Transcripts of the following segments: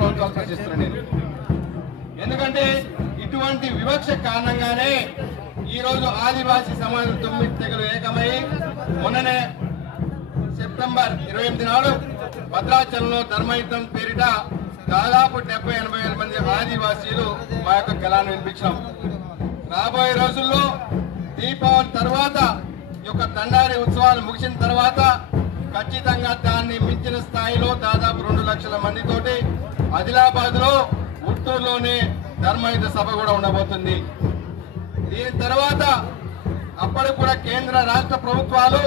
ప్రభుత్వాలు ప్రశ్నిస్తున్నాను నేను. ఎందుకంటే ఇటువంటి వివక్ష కారణంగానే ఈరోజు ఆదివాసీ సమాజం తొమ్మిది తెగలు ఏకమై మొన్ననే సెప్టెంబర్ ఇరవై ఎనిమిది నాడు భద్రాచలంలో ధర్మయుద్ధం పేరిట దాదాపు డెబ్బై ఎనభై వేల మంది ఆదివాసీలు మా యొక్క గలాన్ని వినిపించాం. రాబోయే రోజుల్లో దీపావళి తర్వాత ఈ యొక్క దండారి ఉత్సవాలు ముగిసిన తర్వాత ఖచ్చితంగా దాన్ని మించిన స్థాయిలో దాదాపు రెండు లక్షల మందితోటి ఆదిలాబాద్లో ఉత్తూరులోనే ధర్మయుద్ధ సభ కూడా ఉండబోతుంది. దీని తర్వాత అప్పటికి కూడా కేంద్ర రాష్ట్ర ప్రభుత్వాలు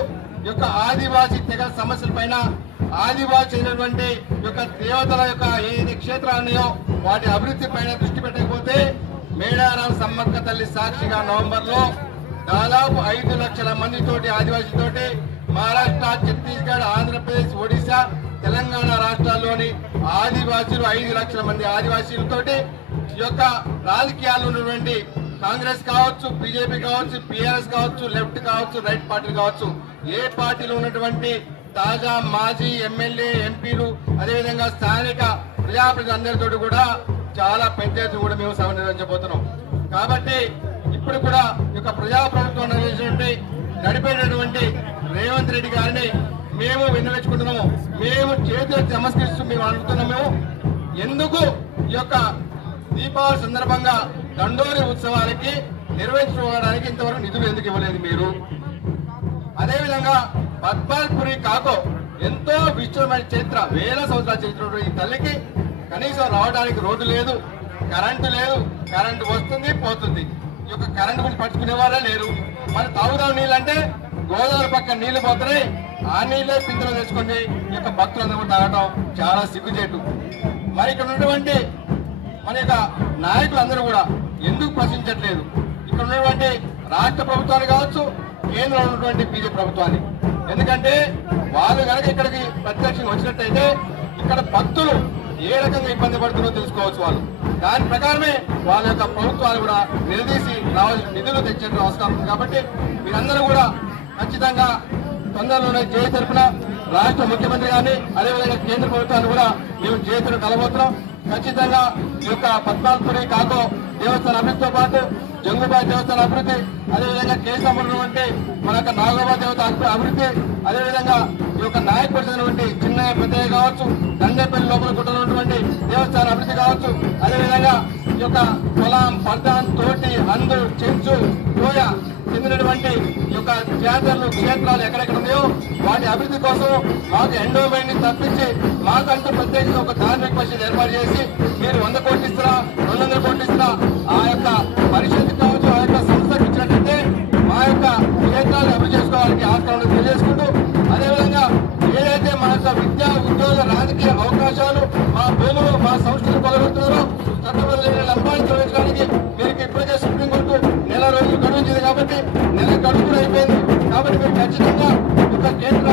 యొక్క ఆదివాసీ తెగ సమస్యల పైన ఆదివాసీ యొక్క దేవతల యొక్క ఏది క్షేత్రాలు వాటి అభివృద్ధి పైన దృష్టి పెట్టకపోతే మేడారం సమ్మక్క తల్లి సాక్షిగా నవంబర్లో దాదాపు ఐదు లక్షల మందితోటి ఆదివాసీతోటి మహారాజ్ ఆదివాసీలు ఐదు లక్షల మంది ఆదివాసీలతోటి ఈ యొక్క రాజకీయాలు ఉన్నటువంటి కాంగ్రెస్ కావచ్చు బీజేపీ కావచ్చు పిఆర్ఎస్ కావచ్చు లెఫ్ట్ కావచ్చు రైట్ పార్టీలు కావచ్చు ఏ పార్టీలో ఉన్నటువంటి తాజా మాజీ ఎమ్మెల్యే ఎంపీలు అదేవిధంగా స్థానిక ప్రజాప్రతినిధులందరితో కూడా చాలా పెద్ద కూడా మేము సమన్వయించబోతున్నాం కాబట్టి ఇప్పుడు కూడా ఈ యొక్క ప్రజాప్రభుత్వం నడిపేటటువంటి రేవంత్ రెడ్డి గారిని మేము విన్నవించుకుంటున్నాము మేము చేతులు నమస్కరిస్తూ మేము అడుగుతున్నాము మేము ఎందుకు ఈ యొక్క దీపావళి సందర్భంగా దండోరి ఉత్సవాలకి నిర్వహించుకోవడానికి ఇంతవరకు నిధులు ఎందుకు ఇవ్వలేదు మీరు? అదేవిధంగా పద్మాల్పురి కాకో ఎంతో విశ్వమైన చరిత్ర వేల సంవత్సరాల చరిత్ర ఈ తల్లికి కనీసం రావడానికి రోడ్డు లేదు కరెంటు లేదు కరెంటు వస్తుంది పోతుంది. ఈ యొక్క కరెంటు గురించి పట్టుకునే లేరు. మరి తాగుదాం నీళ్ళంటే గోదావరి పక్క నీళ్ళు పోతున్నాయి. ఆ నీళ్ళే పిందులు తెచ్చుకొని ఈ యొక్క భక్తులందరూ కూడా తాగటం చాలా సిగ్గుచేటు. మరి ఇక్కడ ఉన్నటువంటి మన యొక్క నాయకులందరూ కూడా ఎందుకు ప్రశ్నించట్లేదు? ఇక్కడ ఉన్నటువంటి రాష్ట్ర ప్రభుత్వాలు కావచ్చు కేంద్రంలో ఉన్నటువంటి బీజేపీ ప్రభుత్వాన్ని ఎందుకంటే వాళ్ళు కనుక ఇక్కడికి ప్రత్యక్షంగా వచ్చినట్టయితే ఇక్కడ భక్తులు ఏ రకంగా ఇబ్బంది పడుతున్నారో తెలుసుకోవచ్చు వాళ్ళు. దాని ప్రకారమే వాళ్ళ యొక్క ప్రభుత్వాలు కూడా నిలదీసి రావాల్సిన నిధులు తెచ్చే అవసరం ఉంది. కాబట్టి మీరందరూ కూడా ఖచ్చితంగా తొందరలోనే జయ తరఫున రాష్ట్ర ముఖ్యమంత్రి గారిని అదేవిధంగా కేంద్ర ప్రభుత్వాన్ని కూడా మేము చేతులు కలబోతున్నాం ఖచ్చితంగా ఈ యొక్క పద్మాల్పురి కాకో దేవస్థాన అభివృద్ధితో పాటు జంగుబాయి దేవస్థాన అభివృద్ధి అదేవిధంగా కేశవరం అంటే మన యొక్క నాగోబా దేవత అభివృద్ధి అదేవిధంగా ఈ యొక్క నాయకుడినటువంటి చిన్న పెద్దయ్య కావచ్చు దండేపల్లి లోపల కుట్టినటువంటి దేవస్థాన అభివృద్ధి కావచ్చు అదేవిధంగా ఈ యొక్క పొలం పర్దాన్ తోటి అందు చెంచు కోయ చెందినటువంటి ఈ యొక్క జాతరలు క్షేత్రాలు ఎక్కడెక్కడ ఉన్నాయో వాటి అభివృద్ధి కోసం మాకు ఎండోమెంట్ని తప్పించి మాకంటూ ప్రత్యేకంగా ఒక ధార్మిక పరిషత్ ఏర్పాటు చేసి మీరు వంద కోట్లు ఇస్తారా రెండు వందల కోట్లు ఇస్తారా ఆ యొక్క పరిషత్ కావచ్చు ఆ యొక్క సంస్థకు ఇచ్చినట్టయితే మా యొక్క క్షేత్రాలు అభివృద్ధి చేసుకోవాలని ఆస్కారం తెలియజేసుకుంటూ అదేవిధంగా ఏదైతే మా యొక్క విద్యా ఉద్యోగ రాజకీయ అవకాశాలు మా భూములు మా సంస్థలు పొగలుగుతున్నారో చట్టబద్ధ లంబాన్ని తొలగించడానికి నెల కూడా అయిపోయింది. కాబట్టి మీరు ఖచ్చితంగా ఒక కేంద్ర